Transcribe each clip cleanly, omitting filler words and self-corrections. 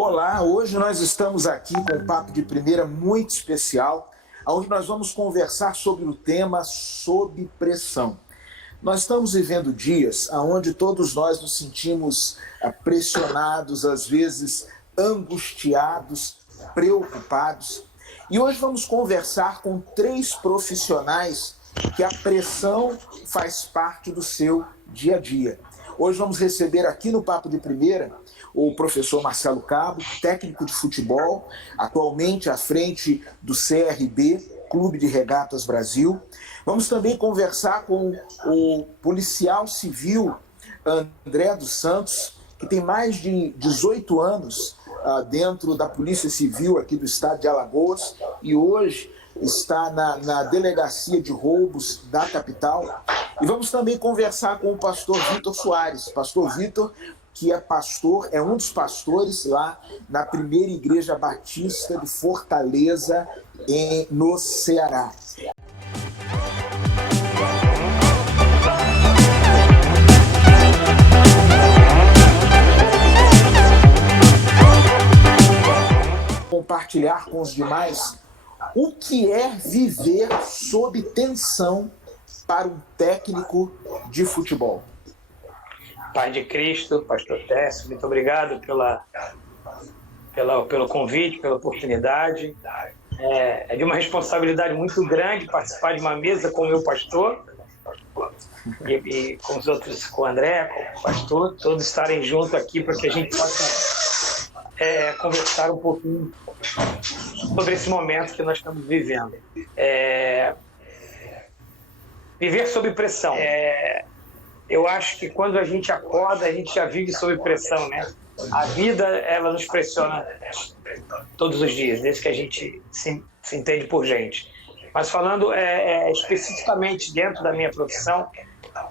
Olá, hoje nós estamos aqui com um papo de primeira muito especial, onde nós vamos conversar sobre o tema sob pressão. Nós estamos vivendo dias onde todos nós nos sentimos pressionados, às vezes angustiados, preocupados. E hoje vamos conversar com 3 profissionais que a pressão faz parte do seu dia a dia. Hoje vamos receber aqui no Papo de Primeira o professor Marcelo Cabo, técnico de futebol, atualmente à frente do CRB, Clube de Regatas Brasil. Vamos também conversar com o policial civil André dos Santos, que tem mais de 18 anos dentro da Polícia Civil aqui do estado de Alagoas e hoje está na Delegacia de Roubos da capital. E vamos também conversar com o pastor Vitor Soares. Pastor Vitor, que é pastor, é um dos pastores lá na Primeira Igreja Batista de Fortaleza, no Ceará. Compartilhar com os demais o que é viver sob tensão para um técnico de futebol. Pai de Cristo, pastor Técio, muito obrigado pelo convite, pela oportunidade. É de uma responsabilidade muito grande participar de uma mesa com o meu pastor e com os outros, com o André, com o pastor, todos estarem juntos aqui para que a gente possa conversar um pouquinho sobre esse momento que nós estamos vivendo. Viver sob pressão. Eu acho que quando a gente acorda, a gente já vive sob pressão, né? A vida, ela nos pressiona todos os dias, desde que a gente se entende por gente. Mas falando especificamente dentro da minha profissão,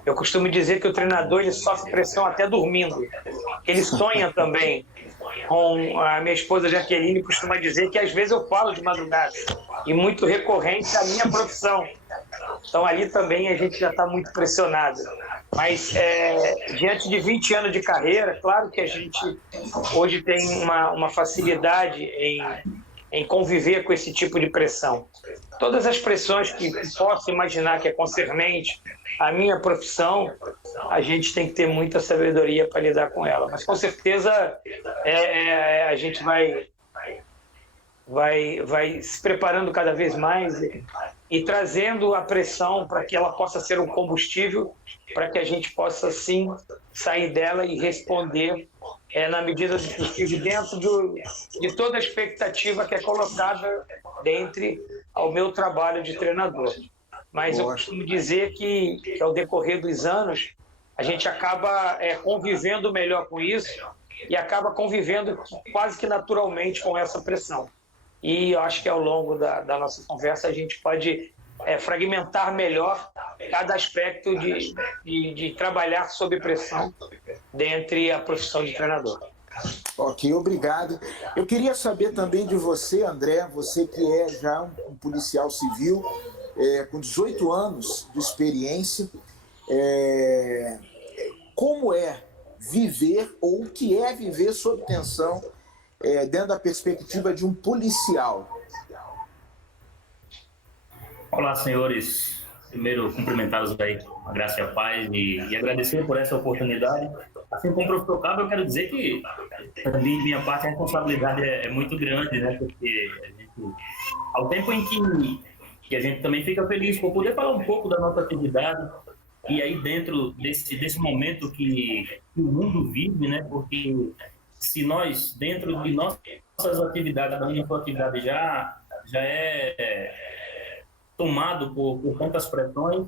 eu costumo dizer que o treinador ele sofre pressão até dormindo. Ele sonha também. Com a minha esposa Jaqueline costuma dizer que às vezes eu falo de madrugada e muito recorrente a minha profissão. Então ali também a gente já está muito pressionado. Mas diante de 20 anos de carreira, claro que a gente hoje tem uma facilidade em conviver com esse tipo de pressão. Todas as pressões que posso imaginar que é concernente à minha profissão, a gente tem que ter muita sabedoria para lidar com ela. Mas com certeza a gente vai se preparando cada vez mais e trazendo a pressão para que ela possa ser um combustível para que a gente possa, sim, sair dela e responder na medida do possível dentro de toda a expectativa que é colocada dentro ao meu trabalho de treinador. Mas eu costumo dizer que ao decorrer dos anos, a gente acaba convivendo melhor com isso e acaba convivendo quase que naturalmente com essa pressão. E eu acho que ao longo da nossa conversa a gente pode fragmentar melhor cada aspecto de trabalhar sob pressão dentre a profissão de treinador. Ok, obrigado. Eu queria saber também de você, André, você que é já um policial civil, com 18 anos de experiência, como é viver, ou o que é viver sob tensão dentro da perspectiva de um policial? Olá, senhores. Primeiro, cumprimentá-los aí, a graça e a paz, e agradecer por essa oportunidade. Assim como o professor Cabo, eu quero dizer que, de minha parte, a responsabilidade é muito grande, né? Porque a gente, ao tempo em que a gente também fica feliz por poder falar um pouco da nossa atividade, e aí dentro desse momento que o mundo vive, né? Porque se nós, dentro de nossas atividades, a minha atividade já é tomado por tantas pressões,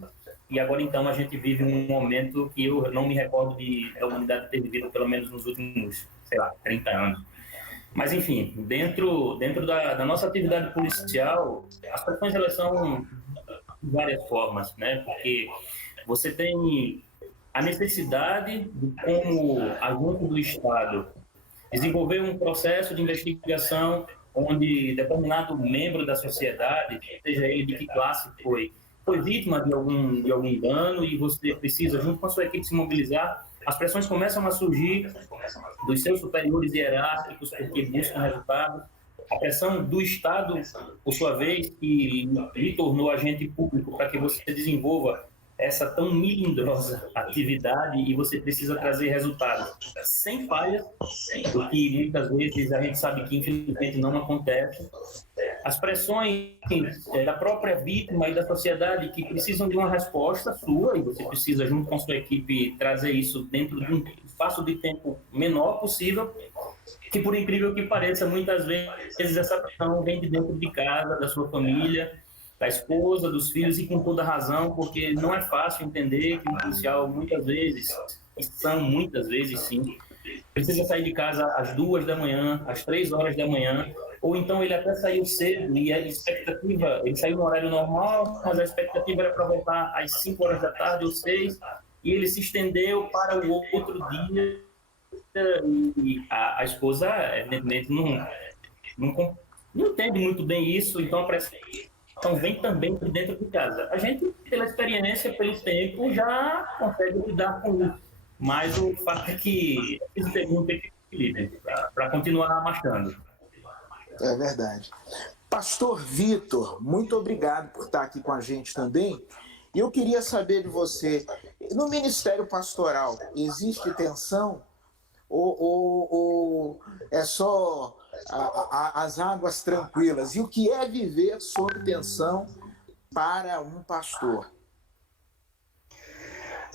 e agora então a gente vive um momento que eu não me recordo da humanidade ter vivido pelo menos nos últimos, 30 anos. Mas enfim, dentro da nossa atividade policial, as pressões elas são de várias formas, né? Porque você tem a necessidade de como agente do Estado desenvolver um processo de investigação onde determinado membro da sociedade, seja ele de que classe foi vítima de algum dano, e você precisa, junto com a sua equipe, se mobilizar as pressões começam a surgir dos seus superiores hierárquicos porque buscam resultados. A pressão do Estado, por sua vez, que lhe tornou agente público para que você desenvolva essa tão melindrosa atividade e você precisa trazer resultados sem falhas, o que muitas vezes a gente sabe que infelizmente não acontece. As pressões da própria vítima e da sociedade que precisam de uma resposta sua e você precisa, junto com a sua equipe, trazer isso dentro de um espaço de tempo menor possível, que por incrível que pareça, muitas vezes essa pressão vem de dentro de casa, da sua família, da esposa, dos filhos, e com toda razão, porque não é fácil entender que um policial, muitas vezes, e são muitas vezes sim, precisa sair de casa às 2 da manhã, às 3 horas da manhã, ou então ele até saiu cedo e a expectativa, ele saiu no horário normal, mas a expectativa era para voltar às 5 horas da tarde ou 6, e ele se estendeu para o outro dia, e a esposa, evidentemente, não entende muito bem isso, então a pressão vem também de dentro de casa. A gente, pela experiência, pelo tempo, já consegue lidar com isso, mas o fato é que isso tem um equilíbrio para continuar marchando. É verdade. Pastor Vitor, muito obrigado por estar aqui com a gente também. E eu queria saber de você, no ministério pastoral, existe tensão ou é só as águas tranquilas? E o que é viver sob tensão para um pastor?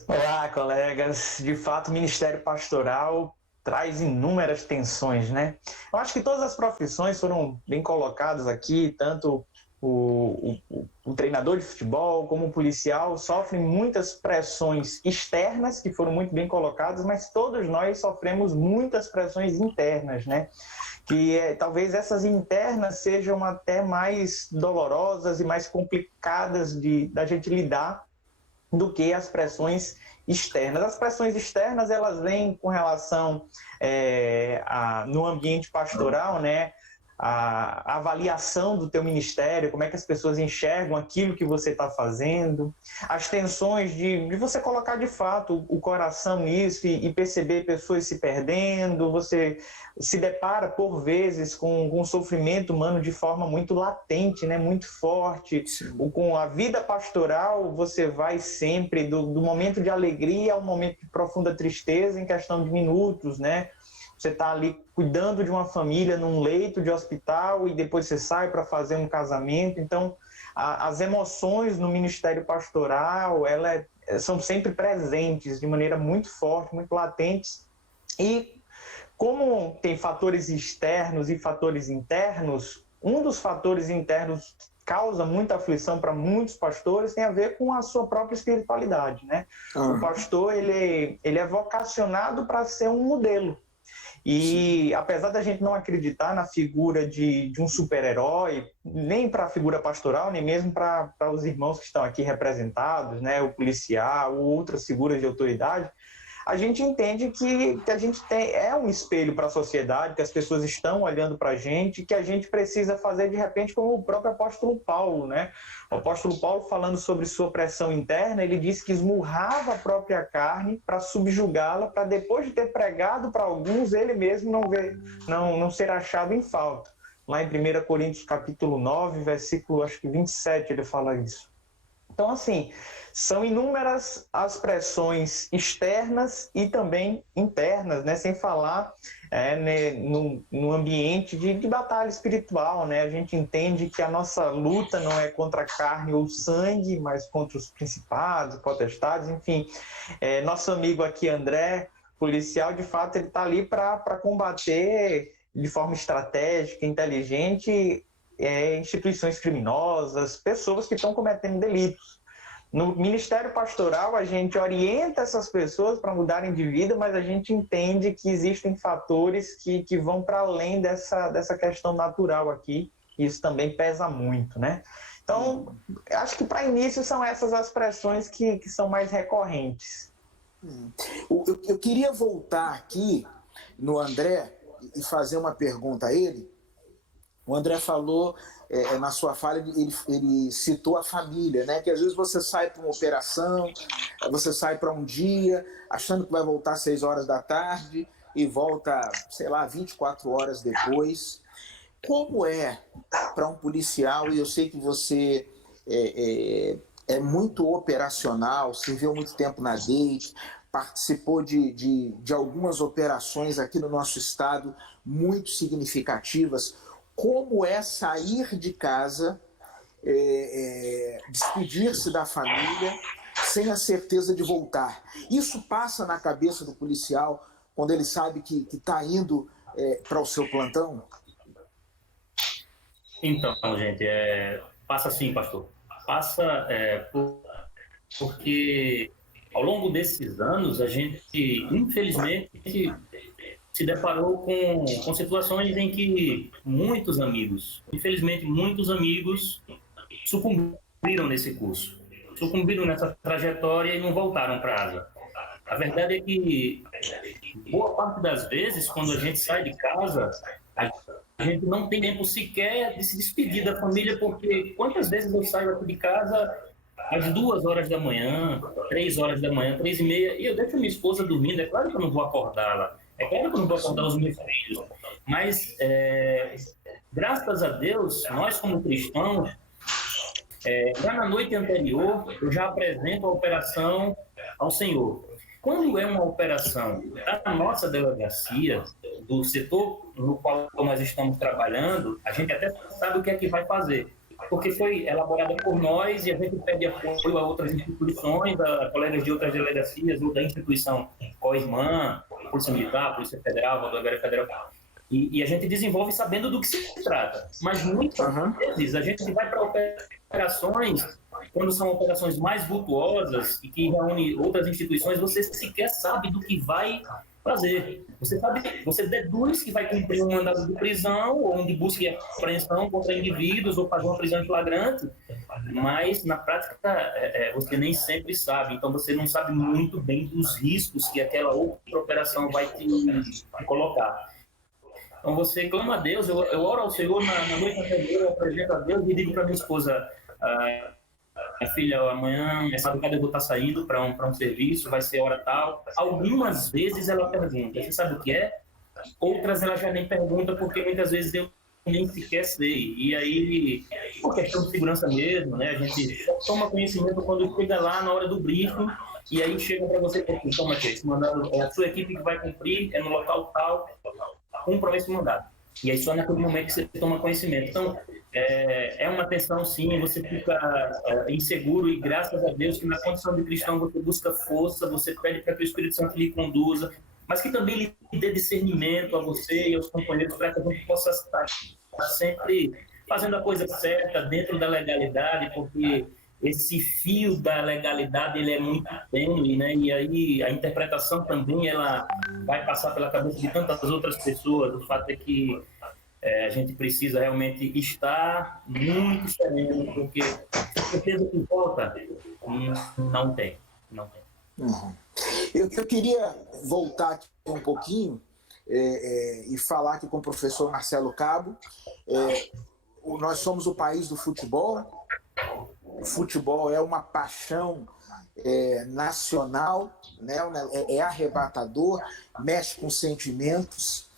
Olá, colegas. De fato, o ministério pastoral traz inúmeras tensões, né? Eu acho que todas as profissões foram bem colocadas aqui, tanto o treinador de futebol como o policial sofrem muitas pressões externas, que foram muito bem colocadas, mas todos nós sofremos muitas pressões internas, né? Que talvez essas internas sejam até mais dolorosas e mais complicadas da gente lidar do que as pressões externas. As pressões externas, elas vêm com relação no ambiente pastoral, né? A avaliação do teu ministério, como é que as pessoas enxergam aquilo que você está fazendo, as tensões de você colocar de fato o coração nisso e perceber pessoas se perdendo, você se depara por vezes com um sofrimento humano de forma muito latente, né, muito forte. Com a vida pastoral você vai sempre do momento de alegria ao momento de profunda tristeza em questão de minutos, né? Você está ali cuidando de uma família num leito de hospital e depois você sai para fazer um casamento. Então, as emoções no ministério pastoral, são sempre presentes de maneira muito forte, muito latentes. E como tem fatores externos e fatores internos, um dos fatores internos que causa muita aflição para muitos pastores tem a ver com a sua própria espiritualidade, né? O pastor, ele é vocacionado para ser um modelo. E apesar da gente não acreditar na figura de um super-herói, nem para a figura pastoral, nem mesmo para os irmãos que estão aqui representados, né, o policial ou outras figuras de autoridade, a gente entende que a gente é um espelho para a sociedade, que as pessoas estão olhando para a gente, que a gente precisa fazer de repente como o próprio apóstolo Paulo, né? O apóstolo Paulo, falando sobre sua pressão interna, ele disse que esmurrava a própria carne para subjugá-la, para depois de ter pregado para alguns, ele mesmo não ser achado em falta. Lá em 1 Coríntios capítulo 9, versículo acho que 27, ele fala isso. Então, assim, são inúmeras as pressões externas e também internas, né? Sem falar no ambiente de batalha espiritual, né? A gente entende que a nossa luta não é contra a carne ou sangue, mas contra os principados, potestades, enfim. Nosso amigo aqui, André, policial, de fato, ele está ali para combater de forma estratégica, inteligente, instituições criminosas, pessoas que estão cometendo delitos. No ministério pastoral, a gente orienta essas pessoas para mudarem de vida, mas a gente entende que existem fatores que vão para além dessa questão natural aqui, e isso também pesa muito, né? Então, acho que para início são essas as pressões que são mais recorrentes. Eu queria voltar aqui no André e fazer uma pergunta a ele. O André falou, na sua fala, ele citou a família, né? Que às vezes você sai para uma operação, você sai para um dia, achando que vai voltar às 6 horas da tarde e volta, sei lá, 24 horas depois. Como é para um policial, e eu sei que você é muito operacional, serviu muito tempo na DEIC, participou de algumas operações aqui no nosso estado muito significativas. Como é sair de casa, despedir-se da família, sem a certeza de voltar? Isso passa na cabeça do policial quando ele sabe que está indo para o seu plantão? Então, gente, passa sim, pastor. Passa porque ao longo desses anos a gente, infelizmente, se deparou com situações em que infelizmente muitos amigos sucumbiram nesse curso, sucumbiram nessa trajetória e não voltaram para casa. A verdade é que boa parte das vezes, quando a gente sai de casa, a gente não tem tempo sequer de se despedir da família, porque quantas vezes eu saio aqui de casa às 2 horas da manhã, 3 horas da manhã, 3h30, e eu deixo minha esposa dormindo. É claro que eu não vou acordá-la, é claro que eu não vou acordar os meus filhos, mas graças a Deus, nós como cristãos, já na noite anterior, eu já apresento a operação ao Senhor. Quando é uma operação da nossa delegacia, do setor no qual nós estamos trabalhando, a gente até sabe o que é que vai fazer, porque foi elaborada por nós e a gente pede apoio a outras instituições, a colegas de outras delegacias ou da instituição co-irmã, Polícia Militar, Polícia Federal, Rodoviária Federal, e a gente desenvolve sabendo do que se trata. Mas muitas vezes a gente vai para operações, quando são operações mais vultuosas e que reúnem outras instituições, você sequer sabe do que vai fazer. Você deduz que vai cumprir um mandado de prisão ou um de busca e apreensão contra indivíduos ou fazer uma prisão em flagrante, mas na prática você nem sempre sabe. Então você não sabe muito bem dos riscos que aquela outra operação vai te colocar. Então você clama a Deus, eu oro ao Senhor na noite anterior, eu apresento a Deus e digo para minha esposa: minha filha, amanhã, essa madrugada eu vou estar saindo para um serviço, vai ser hora tal. Algumas vezes ela pergunta, você sabe o que é? Outras ela já nem pergunta, porque muitas vezes eu nem sequer sei. E aí, por questão de segurança mesmo, né? A gente toma conhecimento quando chega lá na hora do briefing, e aí chega para você, toma aqui, esse mandado é a sua equipe que vai cumprir, é no local tal, cumpra esse mandado. E aí só naquele momento que você toma conhecimento. Então, é uma tensão sim, você fica inseguro, e graças a Deus que na condição de cristão você busca força, você pede para que o Espírito Santo lhe conduza, mas que também lhe dê discernimento a você e aos companheiros para que a gente possa estar sempre fazendo a coisa certa, dentro da legalidade, porque esse fio da legalidade ele é muito tênue, né? E aí a interpretação também ela vai passar pela cabeça de tantas outras pessoas. O fato é que a gente precisa realmente estar muito sereno, porque certeza que volta não tem. Uhum. Eu queria voltar aqui um pouquinho e falar aqui com o professor Marcelo Cabo. Nós somos o país do futebol. O futebol é uma paixão nacional, né? É arrebatador, mexe com sentimentos.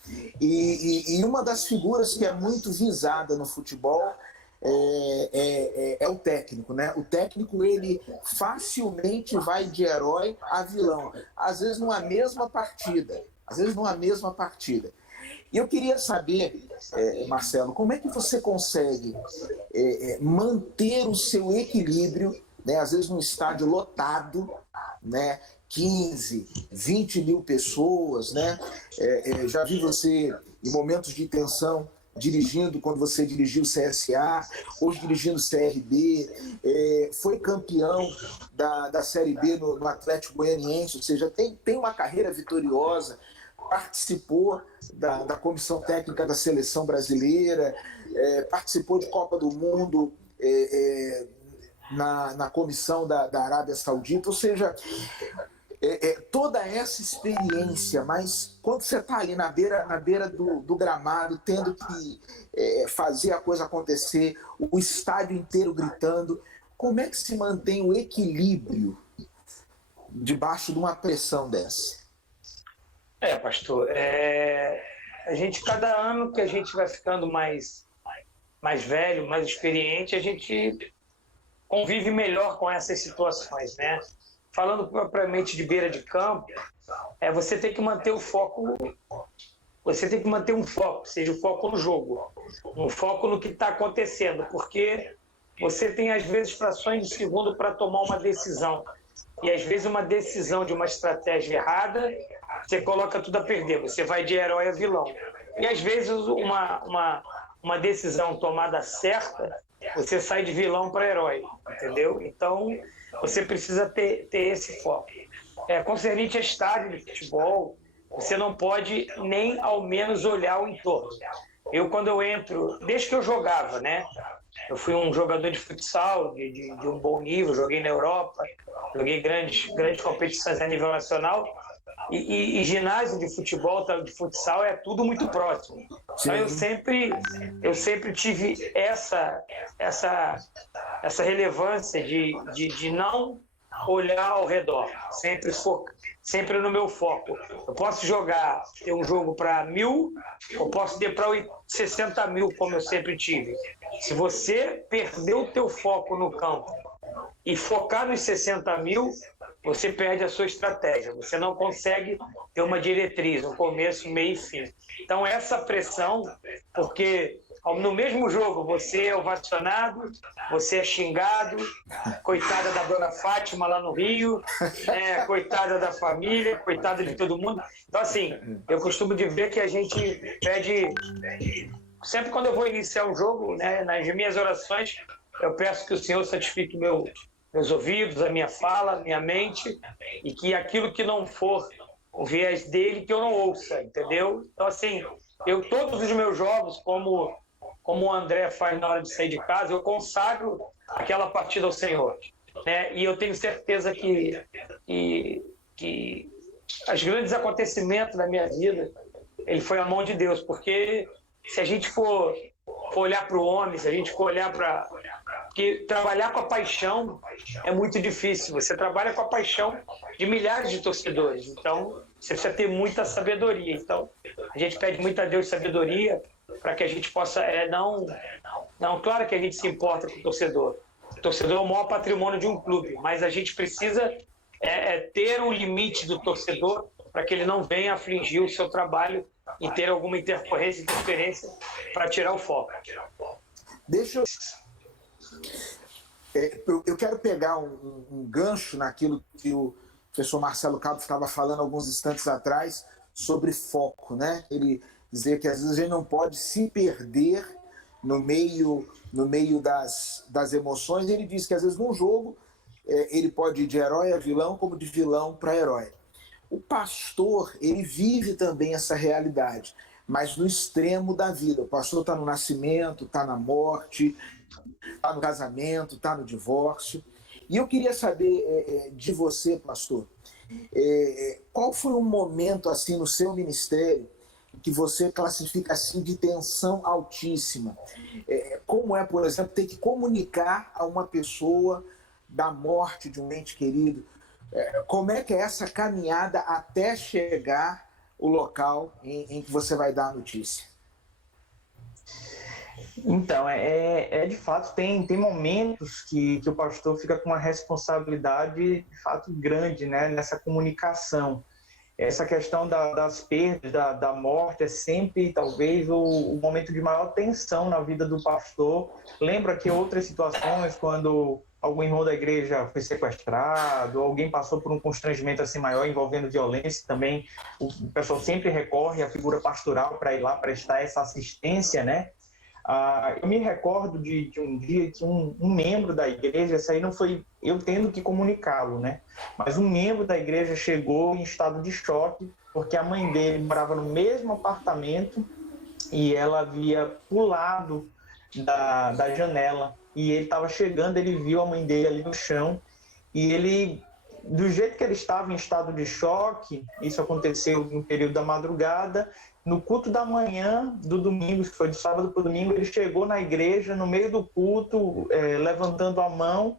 E uma das figuras que é muito visada no futebol é o técnico, né? O técnico, ele facilmente vai de herói a vilão, às vezes numa mesma partida. E eu queria saber, Marcelo, como é que você consegue manter o seu equilíbrio, né? Às vezes num estádio lotado, né? 15, 20 mil pessoas, né? Já vi você em momentos de tensão dirigindo, quando você dirigiu o CSA, hoje dirigindo o CRB, foi campeão da Série B no Atlético Goianiense, ou seja, tem uma carreira vitoriosa, participou da comissão técnica da seleção brasileira, participou de Copa do Mundo na comissão da Arábia Saudita, ou seja, toda essa experiência, mas quando você está ali na beira do gramado, tendo que fazer a coisa acontecer, o estádio inteiro gritando, como é que se mantém o equilíbrio debaixo de uma pressão dessa? Pastor, a gente, cada ano que a gente vai ficando mais velho, mais experiente, a gente convive melhor com essas situações, né? Falando propriamente de beira de campo, você tem que manter o foco, você tem que manter um foco, seja o foco no jogo, um foco no que está acontecendo, porque você tem às vezes frações de segundo para tomar uma decisão, e às vezes uma decisão de uma estratégia errada, você coloca tudo a perder, você vai de herói a vilão. E às vezes uma decisão tomada certa, você sai de vilão para herói, entendeu? Então, você precisa ter esse foco. Concernente a estádio de futebol, você não pode nem ao menos olhar o entorno. Quando eu entro, desde que eu jogava, né? Eu fui um jogador de futsal de um bom nível, joguei na Europa, joguei grandes competições a nível nacional, e ginásio de futebol, de futsal, é tudo muito próximo. Então eu sempre tive essa relevância de não olhar ao redor, sempre no meu foco. Eu posso ter um jogo para 1.000, eu posso ter para 60 mil, como eu sempre tive. Se você perder o teu foco no campo e focar nos 60 mil, você perde a sua estratégia. Você não consegue ter uma diretriz, um começo, meio e fim. Então, essa pressão, porque no mesmo jogo você é ovacionado, você é xingado, coitada da dona Fátima lá no Rio, coitada da família, coitada de todo mundo. Então, assim, eu costumo dizer que a gente pede... Sempre quando eu vou iniciar um jogo, né, nas minhas orações, eu peço que o Senhor santifique meus ouvidos, a minha fala, a minha mente, e que aquilo que não for o viés dele, que eu não ouça, entendeu? Então, assim, todos os meus jogos, como o André faz na hora de sair de casa, eu consagro aquela partida ao Senhor, né? E eu tenho certeza que os grandes acontecimentos da minha vida, ele foi a mão de Deus, porque se a gente for olhar para o homem, se a gente for olhar para... Porque trabalhar com a paixão é muito difícil. Você trabalha com a paixão de milhares de torcedores. Então, você precisa ter muita sabedoria. Então, a gente pede muito a Deus sabedoria para que a gente possa... Claro que a gente se importa com o torcedor. O torcedor é o maior patrimônio de um clube, mas a gente precisa ter um limite do torcedor para que ele não venha afligir o seu trabalho e ter alguma interferência para tirar o foco. Eu quero pegar um gancho naquilo que o professor Marcelo Cabo estava falando alguns instantes atrás sobre foco, né? Ele dizia que às vezes a gente não pode se perder no meio das emoções. Ele diz que às vezes num jogo ele pode ir de herói a vilão, como de vilão para herói. O pastor, ele vive também essa realidade, mas no extremo da vida. O pastor está no nascimento, está na morte, está no casamento, está no divórcio. E eu queria saber de você, pastor, qual foi um momento assim no seu ministério que você classifica assim de tensão altíssima? Como por exemplo, ter que comunicar a uma pessoa da morte de um ente querido? Como é que é essa caminhada até chegar o local em que você vai dar a notícia? Então, de fato, tem momentos que o pastor fica com uma responsabilidade de fato grande, né, nessa comunicação. Essa questão das perdas, da morte, é sempre, talvez, o momento de maior tensão na vida do pastor. Lembra que outras situações, quando algum irmão da igreja foi sequestrado, alguém passou por um constrangimento assim maior envolvendo violência, também o pessoal sempre recorre à figura pastoral para ir lá prestar essa assistência, né? Eu me recordo de um dia que um membro da igreja, isso aí não foi eu tendo que comunicá-lo, né? Mas um membro da igreja chegou em estado de choque, porque a mãe dele morava no mesmo apartamento e ela havia pulado da janela. E ele estava chegando, ele viu a mãe dele ali no chão e ele do jeito que ele estava em estado de choque, isso aconteceu no período da madrugada, no culto da manhã do domingo, que foi de sábado para o domingo, ele chegou na igreja, no meio do culto, levantando a mão.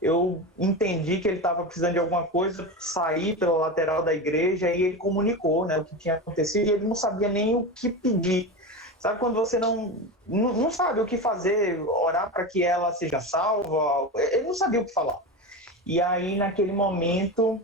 Eu entendi que ele estava precisando de alguma coisa, sair pela lateral da igreja, e ele comunicou, né, o que tinha acontecido, e ele não sabia nem o que pedir. Sabe quando você não sabe o que fazer, orar para que ela seja salva? Ele não sabia o que falar. E aí, naquele momento,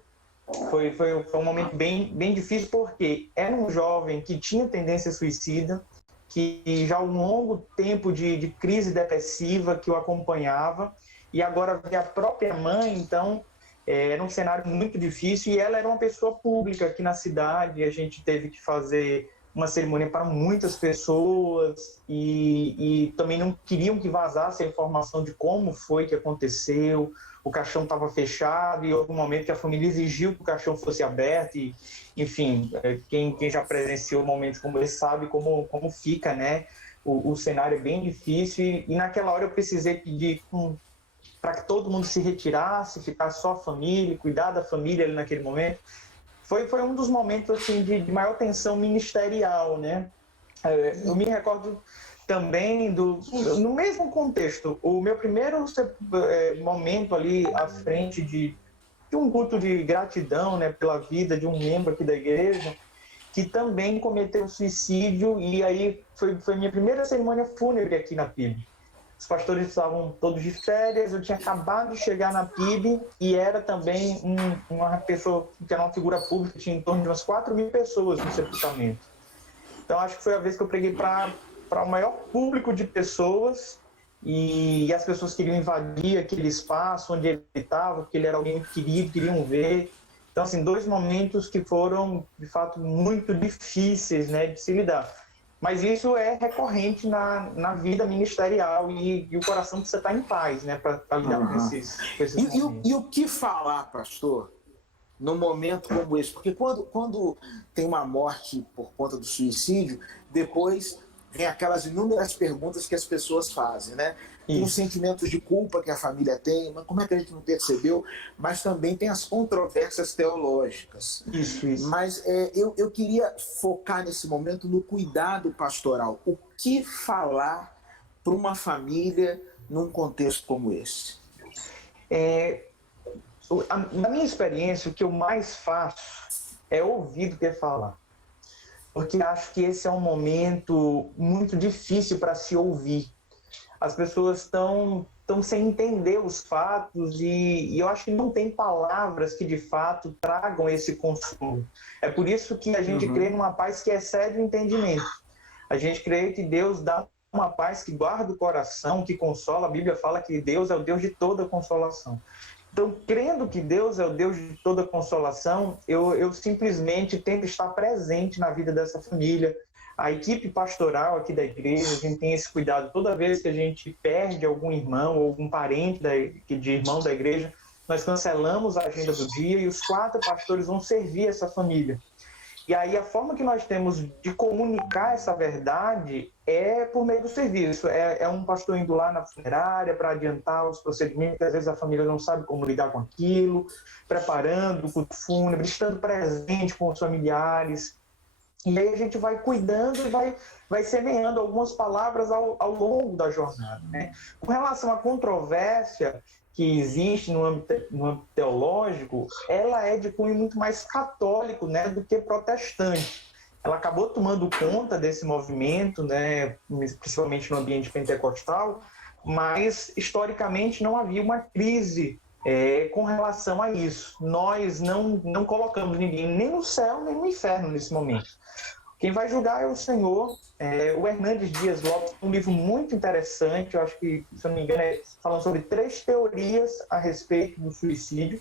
foi um momento bem difícil, porque era um jovem que tinha tendência suicida, que já há um longo tempo de crise depressiva que o acompanhava, e agora a própria mãe, então, era um cenário muito difícil, e ela era uma pessoa pública aqui na cidade, a gente teve que fazer uma cerimônia para muitas pessoas, e também não queriam que vazasse a informação de como foi que aconteceu. O caixão estava fechado, e houve um momento que a família exigiu que o caixão fosse aberto, e, enfim, quem já presenciou momentos como esse sabe como fica, né? O cenário é bem difícil, e naquela hora eu precisei pedir para que todo mundo se retirasse, ficasse só a família, cuidar da família ali naquele momento. Foi um dos momentos assim, de maior tensão ministerial, né? Eu me recordo também no mesmo contexto, o meu primeiro momento ali à frente de um culto de gratidão, né, pela vida de um membro aqui da igreja, que também cometeu suicídio, e aí foi minha primeira cerimônia fúnebre aqui na PIB. Os pastores estavam todos de férias, eu tinha acabado de chegar na PIB, e era também uma pessoa que era uma figura pública, tinha em torno de umas 4.000 pessoas no sepultamento. Então acho que foi a vez que eu preguei para o maior público de pessoas, e as pessoas queriam invadir aquele espaço onde ele estava, porque ele era alguém querido, queriam ver. Então, assim, 2 momentos que foram, de fato, muito difíceis, né, de se lidar. Mas isso é recorrente na vida ministerial, e o coração precisa estar em paz, né, para lidar com esses momentos. E o que falar, pastor, num momento como esse? Porque quando tem uma morte por conta do suicídio, depois vem aquelas inúmeras perguntas que as pessoas fazem, né? Tem os sentimentos de culpa que a família tem, mas como é que a gente não percebeu? Mas também tem as controvérsias teológicas. Isso. Mas eu queria focar nesse momento no cuidado pastoral. O que falar para uma família num contexto como esse? Na minha experiência, o que eu mais faço é ouvir do que falar. Porque acho que esse é um momento muito difícil para se ouvir. As pessoas estão sem entender os fatos, e eu acho que não tem palavras que de fato tragam esse consolo. É por isso que a gente crê numa paz que excede o entendimento. A gente crê que Deus dá uma paz que guarda o coração, que consola. A Bíblia fala que Deus é o Deus de toda consolação. Então, crendo que Deus é o Deus de toda consolação, eu simplesmente tento estar presente na vida dessa família. A equipe pastoral aqui da igreja, a gente tem esse cuidado. Toda vez que a gente perde algum irmão ou algum parente de irmão da igreja, nós cancelamos a agenda do dia, e os 4 pastores vão servir essa família. E aí a forma que nós temos de comunicar essa verdade é por meio do serviço. É um pastor indo lá na funerária para adiantar os procedimentos, às vezes a família não sabe como lidar com aquilo, preparando o culto fúnebre, estando presente com os familiares. E aí a gente vai cuidando e vai semeando algumas palavras ao longo da jornada, né? Com relação à controvérsia que existe no âmbito teológico, ela é de cunho muito mais católico, né, do que protestante. Ela acabou tomando conta desse movimento, né, principalmente no ambiente pentecostal, mas historicamente não havia uma crise com relação a isso. Nós não colocamos ninguém nem no céu nem no inferno nesse momento. Quem vai julgar é o Senhor. O Hernandes Dias Lopes, um livro muito interessante, eu acho que, se eu não me engano, falando sobre 3 teorias a respeito do suicídio.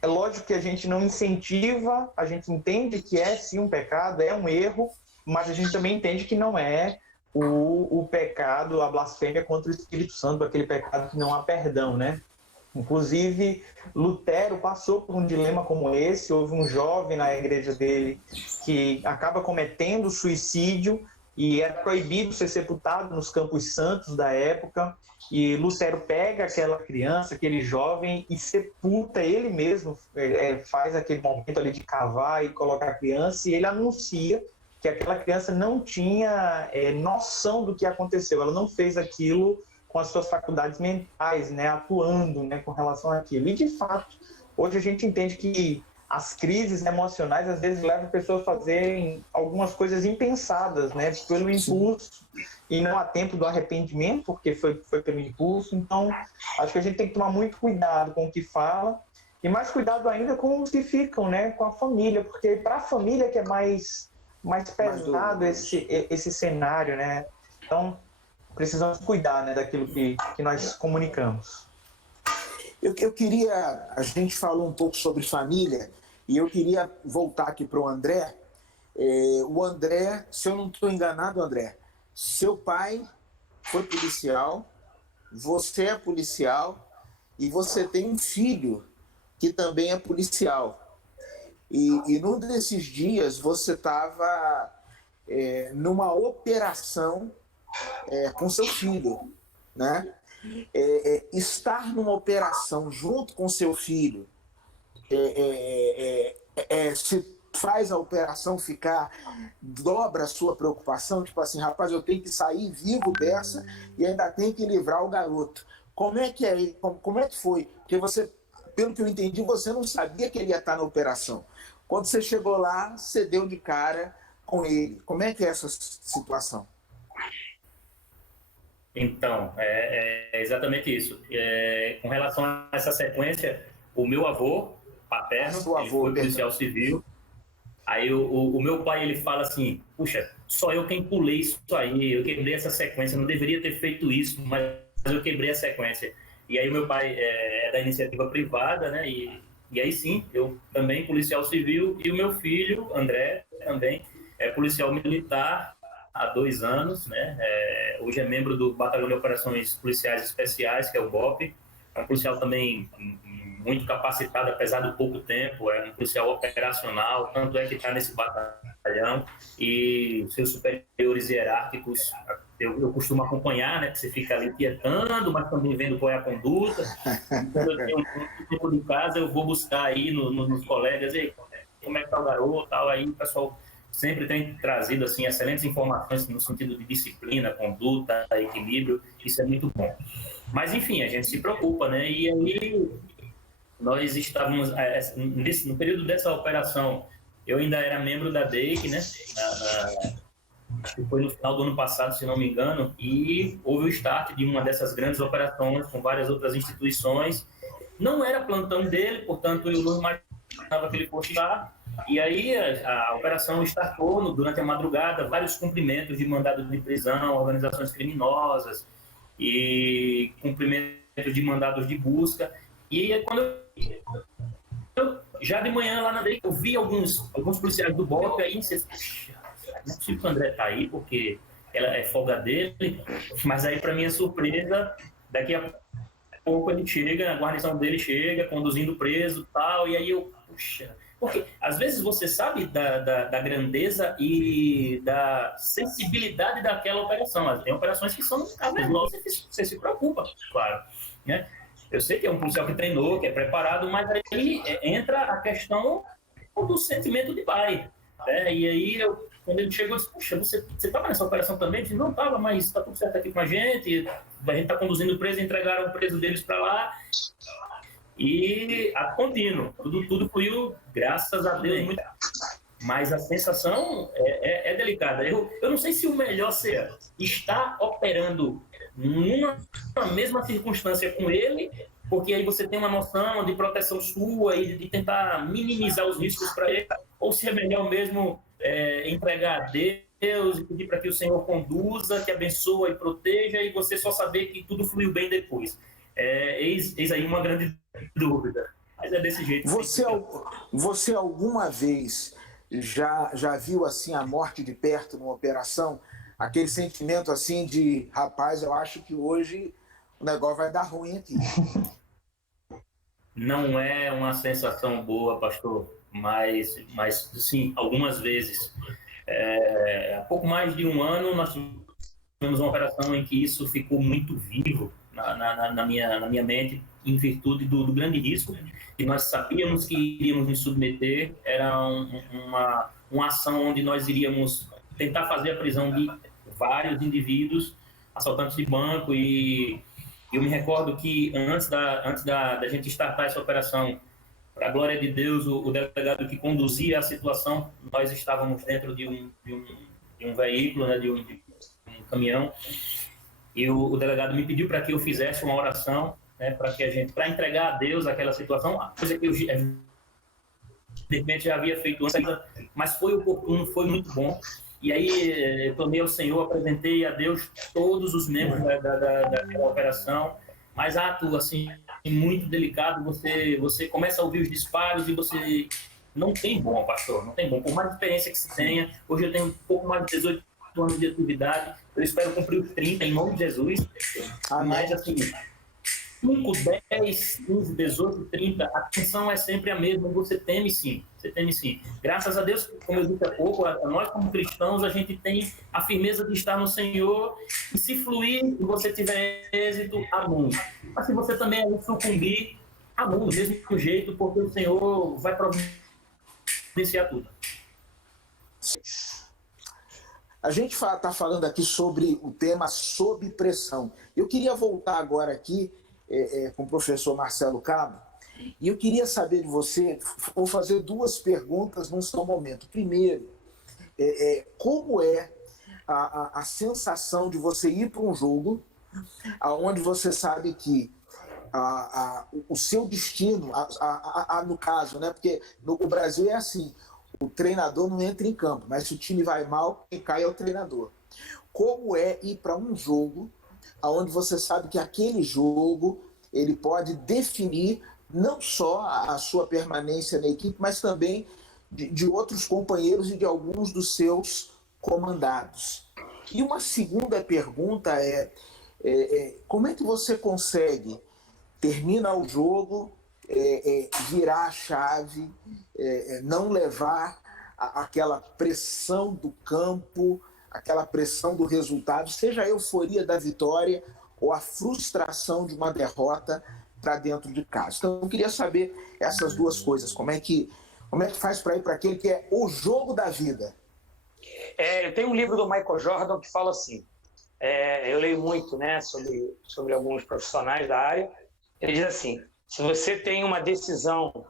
É lógico que a gente não incentiva, a gente entende que é sim um pecado, é um erro, mas a gente também entende que não é o pecado, a blasfêmia contra o Espírito Santo, aquele pecado que não há perdão, né? Inclusive, Lutero passou por um dilema como esse. Houve um jovem na igreja dele que acaba cometendo suicídio, e era proibido ser sepultado nos Campos Santos da época, e Lutero pega aquela criança, aquele jovem, e sepulta ele mesmo, faz aquele momento ali de cavar e colocar a criança, e ele anuncia que aquela criança não tinha noção do que aconteceu, ela não fez aquilo com as suas faculdades mentais, né, atuando, né, com relação àquilo. E, de fato, hoje a gente entende que as crises emocionais, às vezes, levam a pessoa a fazerem algumas coisas impensadas, né, pelo impulso, e não há tempo do arrependimento, porque foi pelo impulso. Então, acho que a gente tem que tomar muito cuidado com o que fala, e mais cuidado ainda com os que ficam, né, com a família, porque para a família que é mais pesado esse cenário, né? Então, precisamos cuidar, né, daquilo que nós comunicamos. Eu queria, a gente falou um pouco sobre família, e eu queria voltar aqui para o André. O André, se eu não estou enganado, André, seu pai foi policial, você é policial, e você tem um filho que também é policial. E num desses dias você estava numa operação com seu filho, né? Estar numa operação junto com seu filho se faz a operação ficar, dobra a sua preocupação, tipo assim, rapaz, eu tenho que sair vivo dessa e ainda tenho que livrar o garoto. Como é que foi? Porque você, pelo que eu entendi, você não sabia que ele ia estar na operação. Quando você chegou lá, você deu de cara com ele. Como é que é essa situação? Então, é exatamente isso. Com relação a essa sequência, o meu avô paterno, ele foi policial civil. Aí o meu pai, ele fala assim, puxa, só eu quem pulei isso aí, eu quebrei essa sequência, não deveria ter feito isso, mas eu quebrei a sequência. E aí o meu pai é da iniciativa privada, né, e aí sim, eu também policial civil, e o meu filho, André, também é policial militar há 2 anos, né, hoje é membro do Batalhão de Operações Policiais Especiais, que é o BOP, é um policial também muito capacitado, apesar do pouco tempo, é um policial operacional, tanto é que está nesse batalhão, e seus superiores hierárquicos, eu costumo acompanhar, né, que você fica ali quietando, mas também vendo qual é a conduta. Quando eu tenho um tempo de casa, eu vou buscar aí nos colegas, e como é que está o garoto, tal, aí o pessoal sempre tem trazido assim excelentes informações no sentido de disciplina, conduta, equilíbrio, isso é muito bom. Mas enfim, a gente se preocupa, né, e aí nós estávamos, no período dessa operação, eu ainda era membro da DEIC, né? Acho que foi no final do ano passado, se não me engano, e houve o start de uma dessas grandes operações com várias outras instituições. Não era plantão dele, portanto, eu não imaginava que ele fosse estar. E aí a operação startou durante a madrugada, vários cumprimentos de mandado de prisão, organizações criminosas e cumprimento de mandados de busca. E aí, quando eu já de manhã lá na DEIC, eu vi alguns policiais do BOP, aí você, não é possível que o André tá aí, porque ela é folga dele, mas aí, para minha surpresa, daqui a pouco ele chega, a guarnição dele chega, conduzindo o preso e tal, e aí eu, puxa, porque às vezes você sabe da grandeza e da sensibilidade daquela operação, tem operações que são cavernosas, você se preocupa, claro, né? Eu sei que é um policial que treinou, que é preparado, mas aí entra a questão do sentimento de pai, né? E aí, quando ele chegou, eu disse, puxa, você estava nessa operação também? Eu disse, não estava, mas está tudo certo aqui com a gente está conduzindo o preso, entregaram o preso deles para lá, e a contínuo, tudo fluiu, graças a Deus, muito. Mas a sensação é delicada. Eu não sei se o melhor seria estar operando numa mesma circunstância com ele, porque aí você tem uma noção de proteção sua e de tentar minimizar os riscos para ele, ou se é melhor mesmo entregar a Deus e pedir para que o Senhor conduza, que abençoe e proteja, e você só saber que tudo fluiu bem depois. Eis aí uma grande dúvida. Mas é desse jeito. Você alguma vez já viu assim a morte de perto numa operação? Aquele sentimento assim de, rapaz, eu acho que hoje o negócio vai dar ruim aqui. Não é uma sensação boa, pastor, mas sim, algumas vezes. Há pouco mais de um ano, nós tivemos uma operação em que isso ficou muito vivo na minha mente, em virtude do grande risco que nós sabíamos que iríamos nos submeter. Era uma ação onde nós iríamos tentar fazer a prisão de vários indivíduos, assaltantes de banco, e eu me recordo que antes da gente startar essa operação, para a glória de Deus, o delegado que conduzia a situação, nós estávamos dentro de um veículo, né, de um caminhão, e o delegado me pediu para que eu fizesse uma oração, né, para entregar a Deus aquela situação, coisa que eu de repente já havia feito antes, mas foi oportuno, foi muito bom. E aí eu tomei ao Senhor, apresentei a Deus todos os membros daquela operação, mas ato assim muito delicado, você começa a ouvir os disparos e você não tem bom, pastor, não tem bom. Por mais experiência que se tenha, hoje eu tenho um pouco mais de 18 anos de atividade, eu espero cumprir os 30 em nome de Jesus. Mas assim, 5, 10, 15, 18, 30, a atenção é sempre a mesma, você teme sim, Graças a Deus, como eu disse há pouco, nós como cristãos, a gente tem a firmeza de estar no Senhor, e se fluir e você tiver êxito, amém. Mas se você também sucumbir, amém, do mesmo jeito, porque o Senhor vai providenciar tudo. A gente está falando aqui sobre o tema sob pressão. Eu queria voltar agora aqui com o professor Marcelo Cabo, e eu queria saber de você, vou fazer 2 perguntas num só momento. Primeiro, como é a sensação de você ir para um jogo onde você sabe que o seu destino, no caso, né, porque o Brasil é assim, o treinador não entra em campo, mas se o time vai mal, quem cai é o treinador. Como é ir para um jogo onde você sabe que aquele jogo ele pode definir não só a sua permanência na equipe, mas também de outros companheiros e de alguns dos seus comandados? E uma segunda pergunta como é que você consegue terminar o jogo, virar a chave, não levar aquela pressão do campo, aquela pressão do resultado, seja a euforia da vitória ou a frustração de uma derrota para dentro de casa? Então, eu queria saber essas 2 coisas. Como é que faz para ir para aquele que é o jogo da vida? Tem um livro do Michael Jordan que fala assim, eu leio muito, né, sobre alguns profissionais da área. Ele diz assim: se você tem uma decisão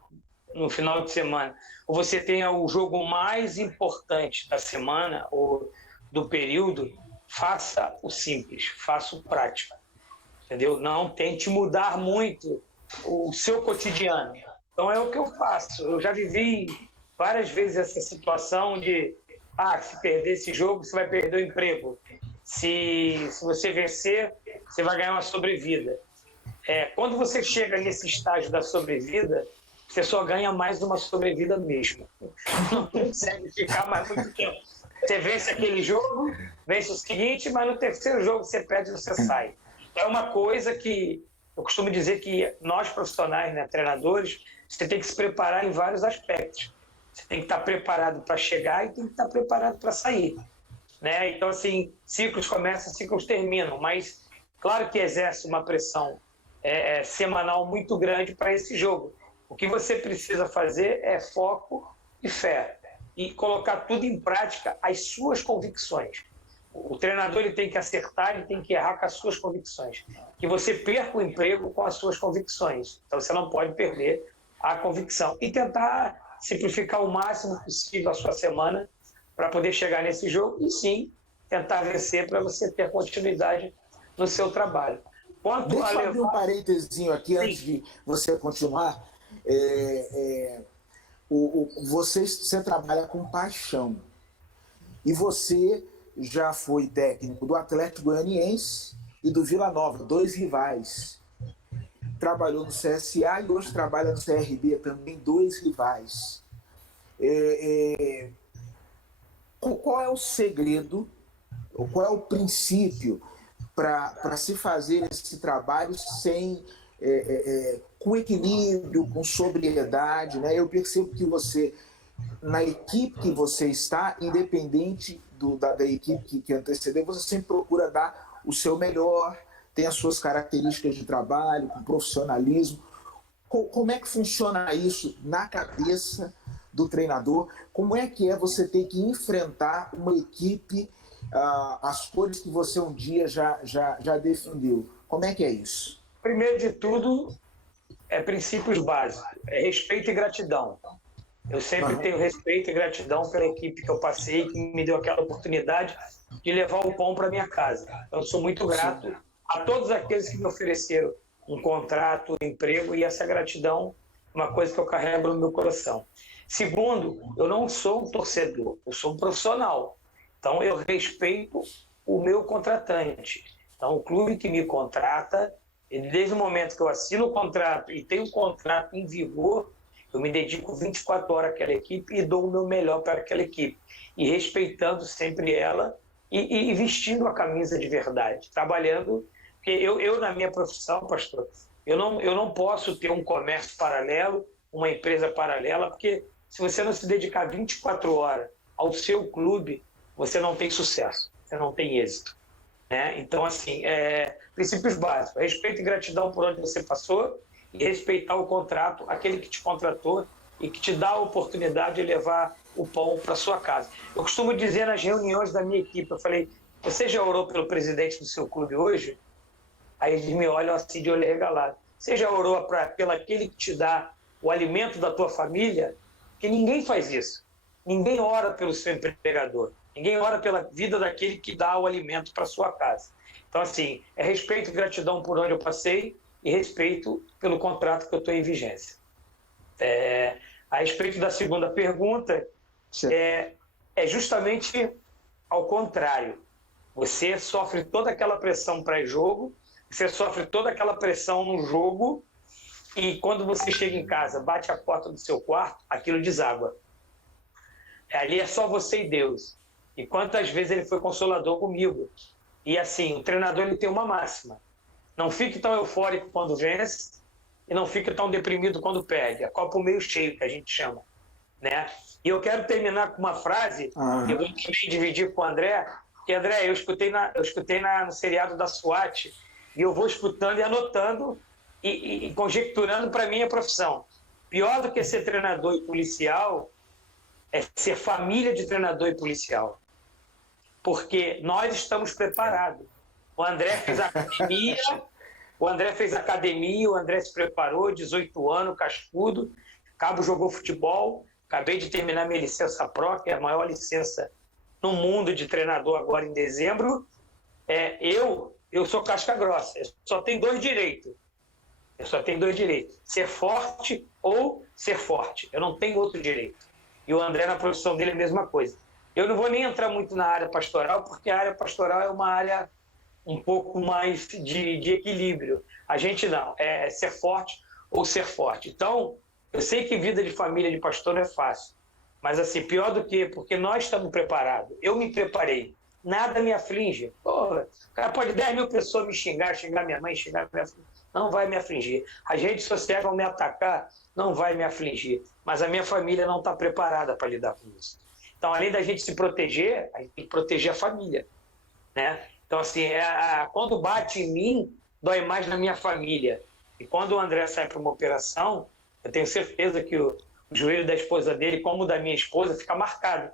no final de semana, ou você tem o jogo mais importante da semana ou do período, faça o simples, faça o prático, entendeu? Não tente mudar muito o seu cotidiano. Então é o que eu faço. Eu já vivi várias vezes essa situação de se perder esse jogo, você vai perder o emprego. Se você vencer, você vai ganhar uma sobrevida. Quando você chega nesse estágio da sobrevida, você só ganha mais uma sobrevida mesmo. Não consegue ficar mais muito tempo. Você vence aquele jogo, vence o seguinte, mas no terceiro jogo você perde e você sai. É uma coisa que eu costumo dizer que nós profissionais, né, treinadores, você tem que se preparar em vários aspectos. Você tem que estar preparado para chegar e tem que estar preparado para sair, né? Então, assim, ciclos começam, ciclos terminam, mas claro que exerce uma pressão semanal muito grande para esse jogo. O que você precisa fazer é foco e fé e colocar tudo em prática, as suas convicções. O treinador ele tem que acertar, ele tem que errar com as suas convicções. Que você perca o emprego com as suas convicções. Então você não pode perder a convicção. E tentar simplificar o máximo possível a sua semana para poder chegar nesse jogo e sim tentar vencer para você ter continuidade no seu trabalho. Deixa eu abrir um parênteses aqui antes de você continuar. Você trabalha com paixão. E você já foi técnico do Atlético Goianiense e do Vila Nova, 2 rivais. Trabalhou no CSA e hoje trabalha no CRB, também 2 rivais. Qual é o segredo, ou qual é o princípio para se fazer esse trabalho com equilíbrio, com sobriedade, né? Eu percebo que você na equipe que você está, independente da equipe que antecedeu, você sempre procura dar o seu melhor, tem as suas características de trabalho, com profissionalismo. Como é que funciona isso na cabeça do treinador? Como é que você ter que enfrentar uma equipe, as cores que você um dia já definiu? Como é que é isso? Primeiro de tudo, princípios básicos, respeito e gratidão. Eu sempre tenho respeito e gratidão pela equipe que eu passei, que me deu aquela oportunidade de levar o pão para minha casa. Eu sou muito grato a todos aqueles que me ofereceram um contrato, um emprego, e essa gratidão é uma coisa que eu carrego no meu coração. Segundo, eu não sou um torcedor, eu sou um profissional. Então, eu respeito o meu contratante. Então, o clube que me contrata, desde o momento que eu assino o contrato e tenho o contrato em vigor, eu me dedico 24 horas àquela equipe e dou o meu melhor para aquela equipe. E respeitando sempre ela e vestindo a camisa de verdade, trabalhando. Porque eu na minha profissão, pastor, eu não posso ter um comércio paralelo, uma empresa paralela, porque se você não se dedicar 24 horas ao seu clube, você não tem sucesso, você não tem êxito. Né? Então, assim, princípios básicos, respeito e gratidão por onde você passou e respeitar o contrato, aquele que te contratou e que te dá a oportunidade de levar o pão para sua casa. Eu costumo dizer nas reuniões da minha equipe, eu falei, você já orou pelo presidente do seu clube hoje? Aí eles me olham assim de olho regalado. Você já orou pelo aquele que te dá o alimento da tua família? Porque ninguém faz isso. Ninguém ora pelo seu empregador. Ninguém ora pela vida daquele que dá o alimento para sua casa. Então, assim, respeito e gratidão por onde eu passei e respeito pelo contrato que eu estou em vigência. A respeito da segunda pergunta, é justamente ao contrário. Você sofre toda aquela pressão pré-jogo, você sofre toda aquela pressão no jogo, e quando você chega em casa, bate a porta do seu quarto, aquilo deságua. Ali é só você e Deus. E quantas vezes ele foi consolador comigo. E assim, o treinador ele tem uma máxima. Não fique tão eufórico quando vence e não fique tão deprimido quando perde. É copo meio cheio, que a gente chama. Né? E eu quero terminar com uma frase que eu vou também dividir com o André. Que, André, eu escutei no seriado da SWAT, e eu vou escutando e anotando e conjecturando para a minha profissão. Pior do que ser treinador e policial é ser família de treinador e policial. Porque nós estamos preparados. O André fez academia, o André se preparou, 18 anos, cascudo, Cabo jogou futebol, acabei de terminar minha licença pró, que é a maior licença no mundo de treinador agora em dezembro. Eu sou casca grossa, eu só tenho dois direitos. Ser forte ou ser forte. Eu não tenho outro direito. E o André, na profissão dele, é a mesma coisa. Eu não vou nem entrar muito na área pastoral, porque a área pastoral é uma área um pouco mais de equilíbrio. A gente não, é ser forte ou ser forte. Então, eu sei que vida de família de pastor não é fácil, mas assim, pior do que, porque nós estamos preparados. Eu me preparei. Nada me aflige. Porra, cara, pode 10 mil pessoas me xingar minha mãe, xingar minha filha. Não vai me afligir. As redes sociais vão me atacar, não vai me afligir. Mas a minha família não está preparada para lidar com isso. Então, além da gente se proteger, a gente tem que proteger a família. Né? Então, assim, quando bate em mim, dói mais na minha família. E quando o André sai para uma operação, eu tenho certeza que o joelho da esposa dele, como o da minha esposa, fica marcado.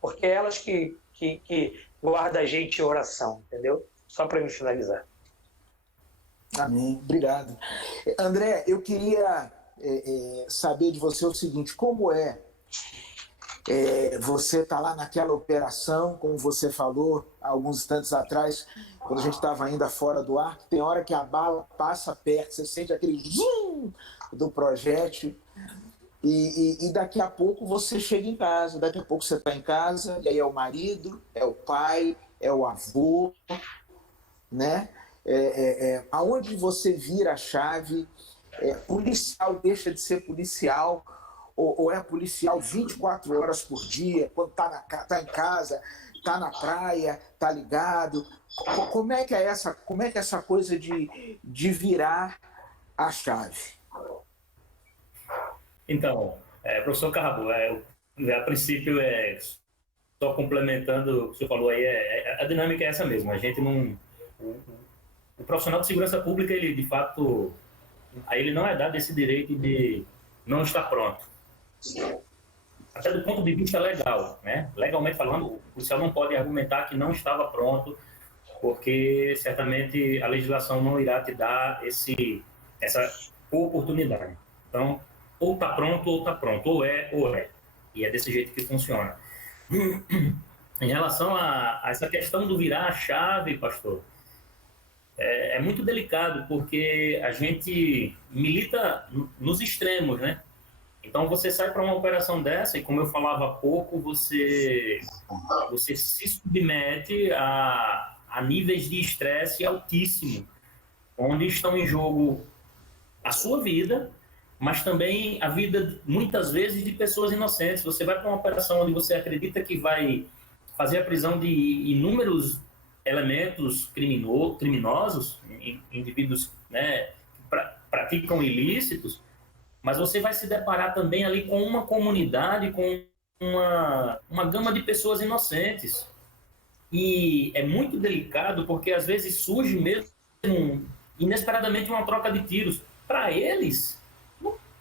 Porque é elas que guardam a gente em oração, entendeu? Só para me finalizar. Amém. Obrigado. André, eu queria saber de você o seguinte, como você está lá naquela operação, como você falou há alguns instantes atrás, quando a gente estava ainda fora do ar, tem hora que a bala passa perto, você sente aquele zoom do projétil, e daqui a pouco você chega em casa, daqui a pouco você está em casa, e aí é o marido, é o pai, é o avô, né? Aonde você vira a chave, policial deixa de ser policial, ou é policial 24 horas por dia, quando tá em casa, tá na praia, tá ligado? Como é que é essa coisa de virar a chave? Então, professor Carrabo, eu A princípio, só complementando o que você falou aí, a dinâmica é essa mesmo. A gente não... O profissional de segurança pública, ele, de fato, a ele não é dado esse direito de não estar pronto. Até do ponto de vista legal, né? Legalmente falando, o policial não pode argumentar que não estava pronto, porque certamente a legislação não irá te dar essa oportunidade. Então, ou está pronto, ou está pronto. Ou é, ou é. E é desse jeito que funciona. Em relação a essa questão do virar a chave, pastor, é muito delicado, porque a gente milita nos extremos, né? Então, você sai para uma operação dessa e, como eu falava há pouco, você se submete a níveis de estresse altíssimo, onde estão em jogo a sua vida, mas também a vida, muitas vezes, de pessoas inocentes. Você vai para uma operação onde você acredita que vai fazer a prisão de inúmeros elementos criminosos, indivíduos, né, que praticam ilícitos, mas você vai se deparar também ali com uma comunidade, com uma gama de pessoas inocentes. E é muito delicado, porque às vezes surge mesmo inesperadamente uma troca de tiros. Para eles,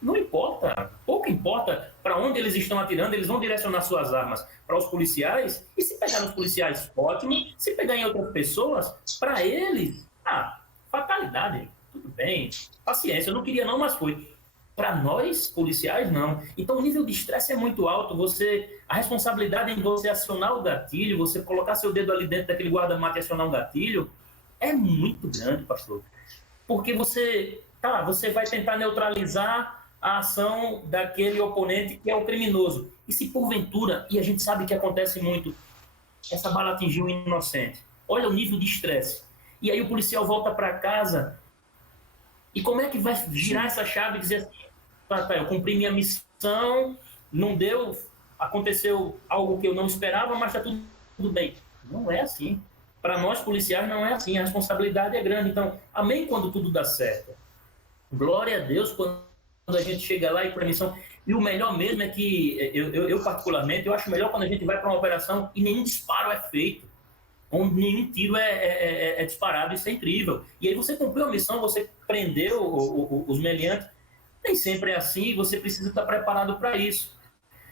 não importa, pouco importa para onde eles estão atirando, eles vão direcionar suas armas para os policiais, e se pegar nos policiais, ótimo, se pegar em outras pessoas, para eles, fatalidade, tudo bem, paciência, eu não queria não, mas foi. Para nós, policiais, não. Então, o nível de estresse é muito alto. A responsabilidade em você acionar o gatilho, você colocar seu dedo ali dentro daquele guarda-mata e acionar um gatilho, é muito grande, pastor. Porque você vai tentar neutralizar a ação daquele oponente que é o criminoso. E se porventura, e a gente sabe que acontece muito, essa bala atingiu um inocente. Olha o nível de estresse. E aí o policial volta para casa, e como é que vai girar essa chave e dizer assim, eu cumpri minha missão, não deu, aconteceu algo que eu não esperava, mas está tudo bem. Não é assim. Para nós policiais não é assim, a responsabilidade é grande. Então, amém quando tudo dá certo. Glória a Deus quando a gente chega lá e para a missão. E o melhor mesmo é que, eu particularmente, eu acho melhor quando a gente vai para uma operação e nenhum disparo é feito, onde nenhum tiro é disparado. Isso é incrível. E aí você cumpriu a missão, você prendeu os meliantes. Nem sempre é assim, você precisa estar preparado para isso.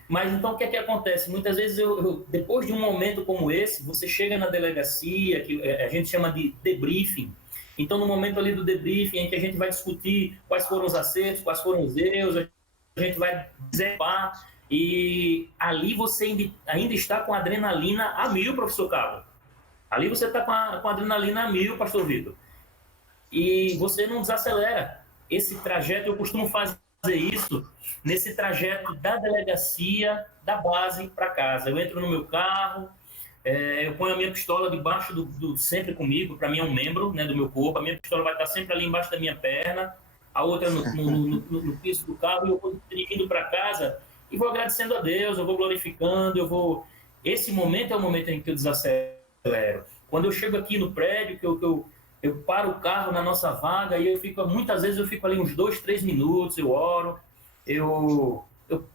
Mas então o que é que acontece? Muitas vezes, depois de um momento como esse, você chega na delegacia, que a gente chama de debriefing. Então, no momento ali do debriefing, em que a gente vai discutir quais foram os acertos, quais foram os erros, a gente vai desenvolver, e ali você ainda está com a adrenalina a 1000, professor Cabo. Ali você está com a adrenalina a 1000, pastor Vitor. E você não desacelera. Esse trajeto, eu costumo fazer isso nesse trajeto da delegacia, da base para casa. Eu entro no meu carro, eu ponho a minha pistola debaixo sempre comigo, para mim é um membro, né, do meu corpo, a minha pistola vai estar sempre ali embaixo da minha perna, a outra no piso do carro, e eu vou dirigindo para casa e vou agradecendo a Deus, eu vou glorificando, Esse momento é o momento em que eu desacelero. Quando eu chego aqui no prédio, eu paro o carro na nossa vaga e muitas vezes eu fico ali uns 2, 3 minutos, eu oro, eu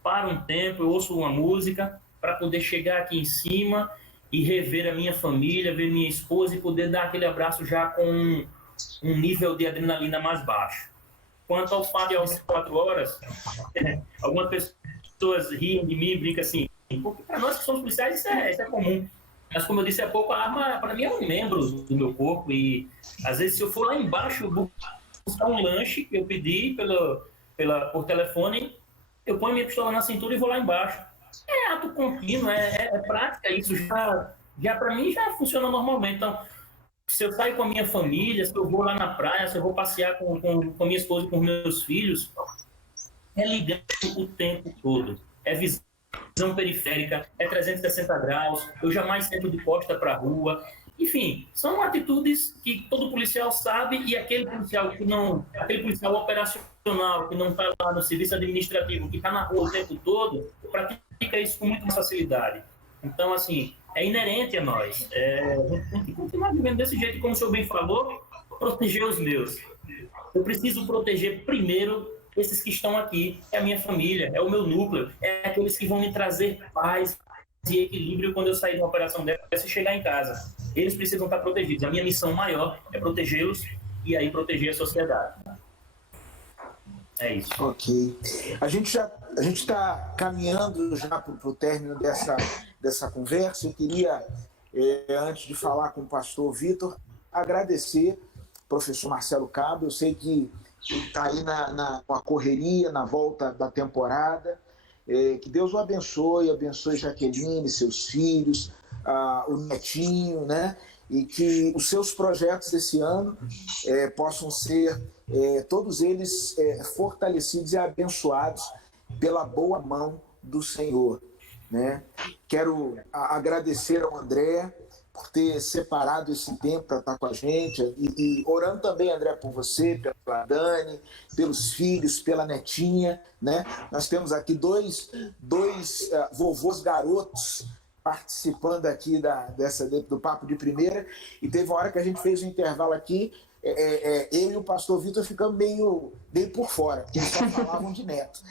paro um tempo, eu ouço uma música para poder chegar aqui em cima e rever a minha família, ver minha esposa e poder dar aquele abraço já com um nível de adrenalina mais baixo. Quanto ao fato de às 4 horas, algumas pessoas riem de mim, brincam assim, porque para nós que somos policiais isso é comum. Mas, como eu disse há pouco, a arma, para mim, é um membro do meu corpo. E, às vezes, se eu for lá embaixo buscar um lanche que eu pedi por telefone, eu ponho minha pistola na cintura e vou lá embaixo. É ato contínuo, é prática. Isso já para mim, já funciona normalmente. Então, se eu saio com a minha família, se eu vou lá na praia, se eu vou passear com a minha esposa e com os meus filhos, é ligando o tempo todo. É visão periférica, é 360 graus, eu jamais sento de costa para a rua. Enfim, são atitudes que todo policial sabe, e aquele policial operacional, que não está lá no serviço administrativo, que está na rua o tempo todo, pratica isso com muita facilidade. Então, assim, é inerente a nós. A gente tem que continuar vivendo desse jeito, como o senhor bem falou, proteger os meus. Eu preciso proteger primeiro esses que estão aqui, é a minha família, é o meu núcleo, é aqueles que vão me trazer paz e equilíbrio quando eu sair de uma operação dessa e chegar em casa. Eles precisam estar protegidos. A minha missão maior é protegê-los e aí proteger a sociedade. É isso. Ok. A gente está caminhando já para o término dessa conversa. Eu queria, antes de falar com o pastor Vitor, agradecer ao professor Marcelo Cabo. Eu sei que está aí com a correria, na volta da temporada. Que Deus o abençoe Jaqueline, seus filhos, o netinho, né? E que os seus projetos desse ano possam ser, todos eles, fortalecidos e abençoados pela boa mão do Senhor, né? Quero agradecer ao André por ter separado esse tempo para estar com a gente e orando também, André, por você, pela Dani, pelos filhos, pela netinha, né? Nós temos aqui dois vovôs garotos participando aqui do Papo de Primeira, e teve uma hora que a gente fez um intervalo aqui, eu e o pastor Vitor ficamos meio por fora, porque eles só falavam de neto,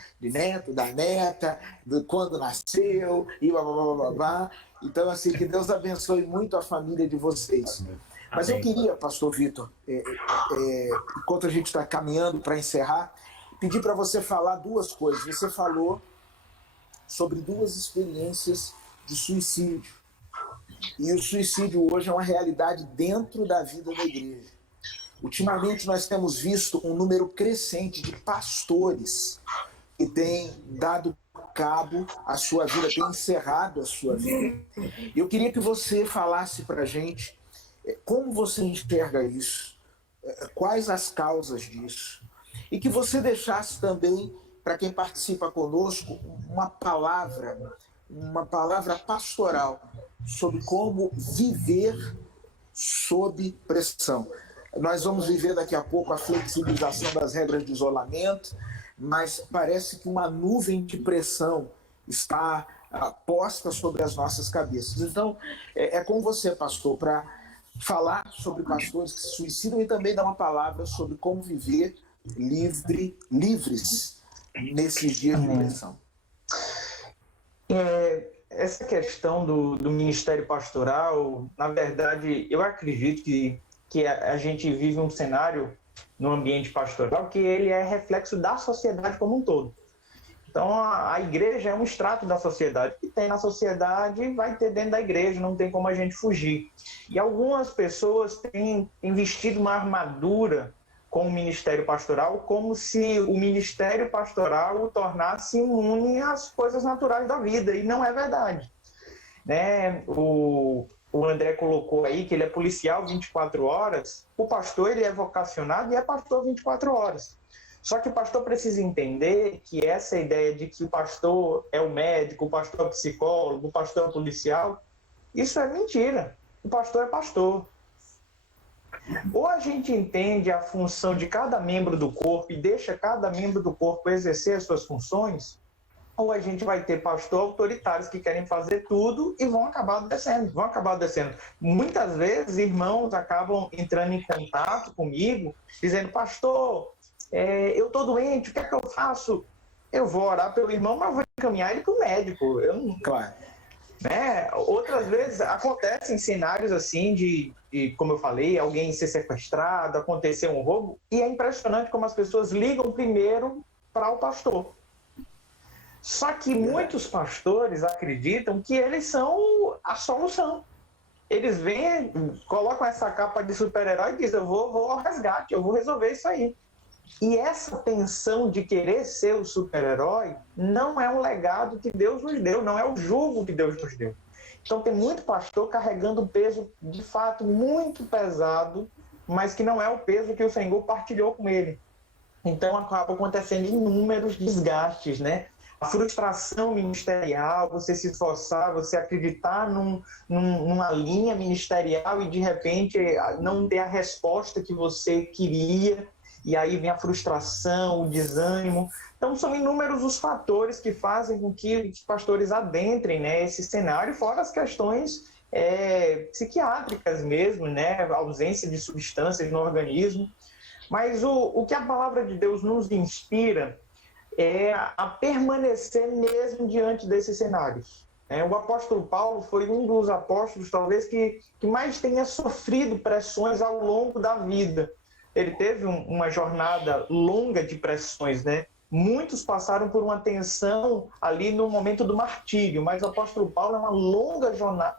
da neta, de quando nasceu, e blá, blá, blá, blá, blá. Então, assim, que Deus abençoe muito a família de vocês. Mas eu queria, pastor Vitor, enquanto a gente está caminhando para encerrar, pedir para você falar duas coisas. Você falou sobre duas experiências de suicídio. E o suicídio hoje é uma realidade dentro da vida da igreja. Ultimamente nós temos visto um número crescente de pastores que têm dado cabo à sua vida, têm encerrado a sua vida. Eu queria que você falasse para a gente como você enxerga isso, quais as causas disso, e que você deixasse também, para quem participa conosco, uma palavra pastoral sobre como viver sob pressão. Nós vamos viver daqui a pouco a flexibilização das regras de isolamento, mas parece que uma nuvem de pressão está posta sobre as nossas cabeças. Então, é com você, pastor, para falar sobre pastores que se suicidam e também dar uma palavra sobre como viver livres nesses dias de pressão. Essa questão do ministério pastoral, na verdade, eu acredito que a gente vive um cenário no ambiente pastoral que ele é reflexo da sociedade como um todo. Então, a igreja é um extrato da sociedade. O que tem na sociedade vai ter dentro da igreja, não tem como a gente fugir. E algumas pessoas têm vestido uma armadura com o ministério pastoral, como se o ministério pastoral o tornasse imune às coisas naturais da vida, e não é verdade. Né? O André colocou aí que ele é policial 24 horas, o pastor ele é vocacionado e é pastor 24 horas. Só que o pastor precisa entender que essa ideia de que o pastor é o médico, o pastor é o psicólogo, o pastor é o policial, isso é mentira. O pastor é pastor. Ou a gente entende a função de cada membro do corpo e deixa cada membro do corpo exercer as suas funções, ou a gente vai ter pastores autoritários que querem fazer tudo e vão acabar descendo. Muitas vezes, irmãos acabam entrando em contato comigo, dizendo, pastor, eu estou doente, o que é que eu faço? Eu vou orar pelo irmão, mas vou encaminhar ele para o médico. Claro. Né? Outras vezes acontecem cenários assim de, como eu falei, alguém ser sequestrado, acontecer um roubo, e é impressionante como as pessoas ligam primeiro para o pastor. Só que muitos pastores acreditam que eles são a solução. Eles vêm, colocam essa capa de super-herói e dizem, eu vou ao resgate, eu vou resolver isso aí. E essa tensão de querer ser o super-herói não é um legado que Deus nos deu, não é o jugo que Deus nos deu. Então tem muito pastor carregando um peso, de fato, muito pesado, mas que não é o peso que o Senhor partilhou com ele. Então acaba acontecendo inúmeros desgastes, né? A frustração ministerial, você se esforçar, você acreditar numa linha ministerial e de repente não ter a resposta que você queria, e aí vem a frustração, o desânimo. Então são inúmeros os fatores que fazem com que os pastores adentrem, né, esse cenário, fora as questões psiquiátricas mesmo, né, a ausência de substâncias no organismo. Mas o que a palavra de Deus nos inspira é a permanecer mesmo diante desses cenários. O apóstolo Paulo foi um dos apóstolos, talvez, que mais tenha sofrido pressões ao longo da vida. Ele teve uma jornada longa de pressões, né? Muitos passaram por uma tensão ali no momento do martírio, mas o apóstolo Paulo é uma longa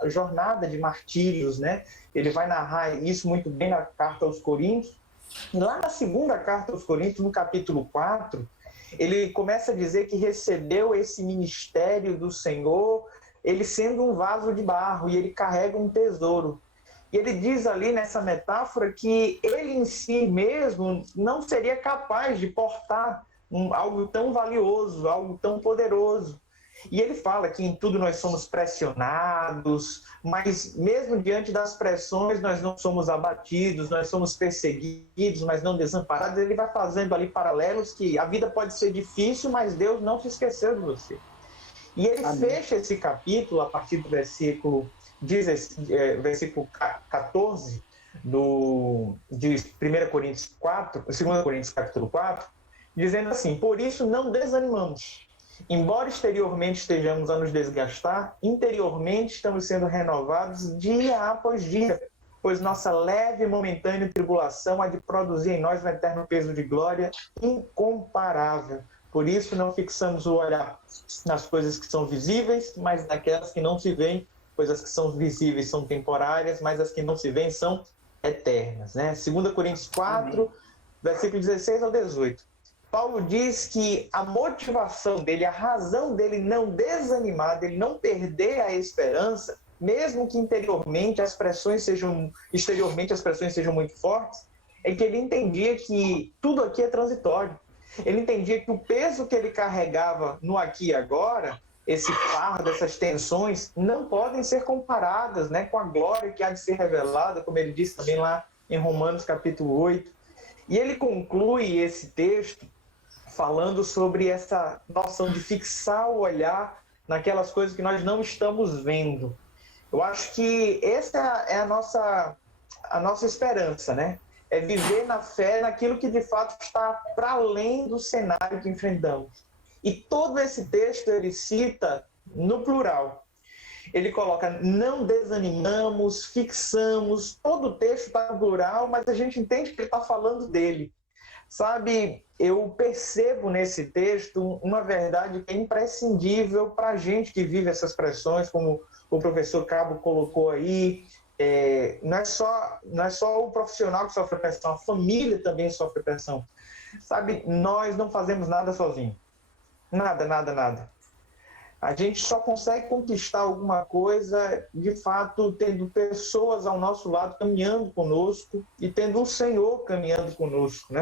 jornada de martírios, né? Ele vai narrar isso muito bem na carta aos Coríntios. E lá na segunda carta aos Coríntios, no capítulo 4, ele começa a dizer que recebeu esse ministério do Senhor, ele sendo um vaso de barro, e ele carrega um tesouro. E ele diz ali nessa metáfora que ele em si mesmo não seria capaz de portar algo tão valioso, algo tão poderoso. E ele fala que em tudo nós somos pressionados, mas mesmo diante das pressões nós não somos abatidos, nós somos perseguidos, mas não desamparados. Ele vai fazendo ali paralelos que a vida pode ser difícil, mas Deus não se esqueceu de você. E ele fecha esse capítulo a partir do versículo 14 de 1 Coríntios 4, 2 Coríntios capítulo 4, dizendo assim: por isso não desanimamos. Embora exteriormente estejamos a nos desgastar, interiormente estamos sendo renovados dia após dia, pois nossa leve e momentânea tribulação há de produzir em nós um eterno peso de glória incomparável. Por isso não fixamos o olhar nas coisas que são visíveis, mas naquelas que não se veem, pois as que são visíveis são temporárias, mas as que não se veem são eternas. 2 Coríntios 4, versículo 16 ao 18. Paulo diz que a motivação dele, a razão dele não desanimar, dele não perder a esperança, mesmo que exteriormente as pressões sejam muito fortes, é que ele entendia que tudo aqui é transitório. Ele entendia que o peso que ele carregava no aqui e agora, esse fardo, essas tensões, não podem ser comparadas, com a glória que há de ser revelada, como ele disse também lá em Romanos capítulo 8. E ele conclui esse texto falando sobre essa noção de fixar o olhar naquelas coisas que nós não estamos vendo. Eu acho que essa é a nossa esperança, É viver na fé naquilo que de fato está para além do cenário que enfrentamos. E todo esse texto ele cita no plural. Ele coloca: não desanimamos, fixamos. Todo o texto está no plural, mas a gente entende que ele está falando dele. Sabe, eu percebo nesse texto uma verdade que é imprescindível para a gente que vive essas pressões, como o professor Cabo colocou aí. Não é só o profissional que sofre pressão, a família também sofre pressão. Sabe, nós não fazemos nada sozinhos. Nada. A gente só consegue conquistar alguma coisa, de fato, tendo pessoas ao nosso lado caminhando conosco e tendo o Senhor caminhando conosco,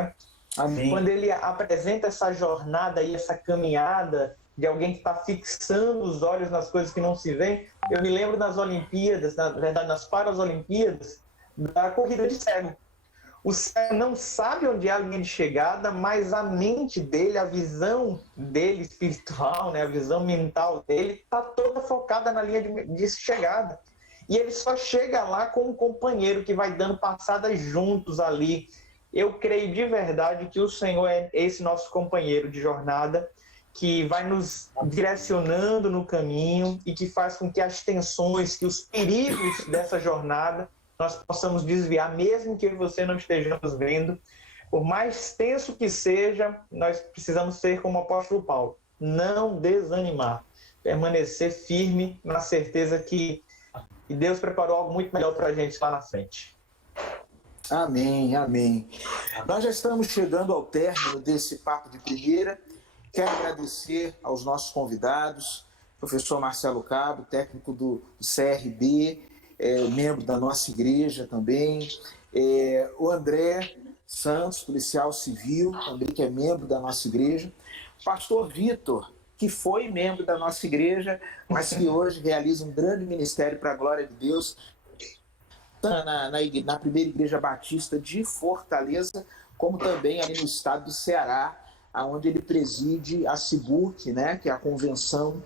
Amém. Quando ele apresenta essa jornada e essa caminhada de alguém que está fixando os olhos nas coisas que não se veem, eu me lembro das Olimpíadas, na verdade, nas Paralimpíadas, da corrida de cego. O cego não sabe onde é a linha de chegada, mas a mente dele, a visão dele espiritual, a visão mental dele, está toda focada na linha de chegada. E ele só chega lá com um companheiro que vai dando passadas juntos ali. Eu creio de verdade que o Senhor é esse nosso companheiro de jornada, que vai nos direcionando no caminho e que faz com que as tensões, que os perigos dessa jornada nós possamos desviar, mesmo que você não estejamos vendo. Por mais tenso que seja, nós precisamos ser como o apóstolo Paulo, não desanimar, permanecer firme na certeza que Deus preparou algo muito melhor para a gente lá na frente. Amém. Nós já estamos chegando ao término desse Papo de Primeira. Quero agradecer aos nossos convidados, professor Marcelo Cabo, técnico do CRB, membro da nossa igreja também, o André Santos, policial civil, também que é membro da nossa igreja, o pastor Vitor, que foi membro da nossa igreja, mas que hoje realiza um grande ministério para a glória de Deus, na primeira igreja batista de Fortaleza, como também ali no estado do Ceará, onde ele preside a CIBUC, que é a Convenção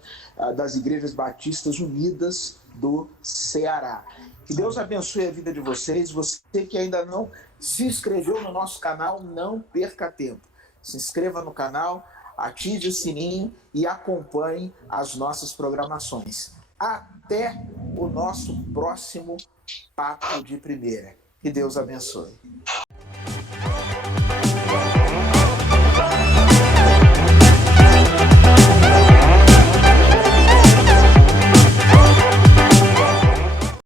das Igrejas Batistas Unidas do Ceará. Que Deus abençoe a vida de vocês. Você que ainda não se inscreveu no nosso canal, não perca tempo. Se inscreva no canal, ative o sininho e acompanhe as nossas programações. Até o nosso próximo Papo de Primeira. Que Deus abençoe.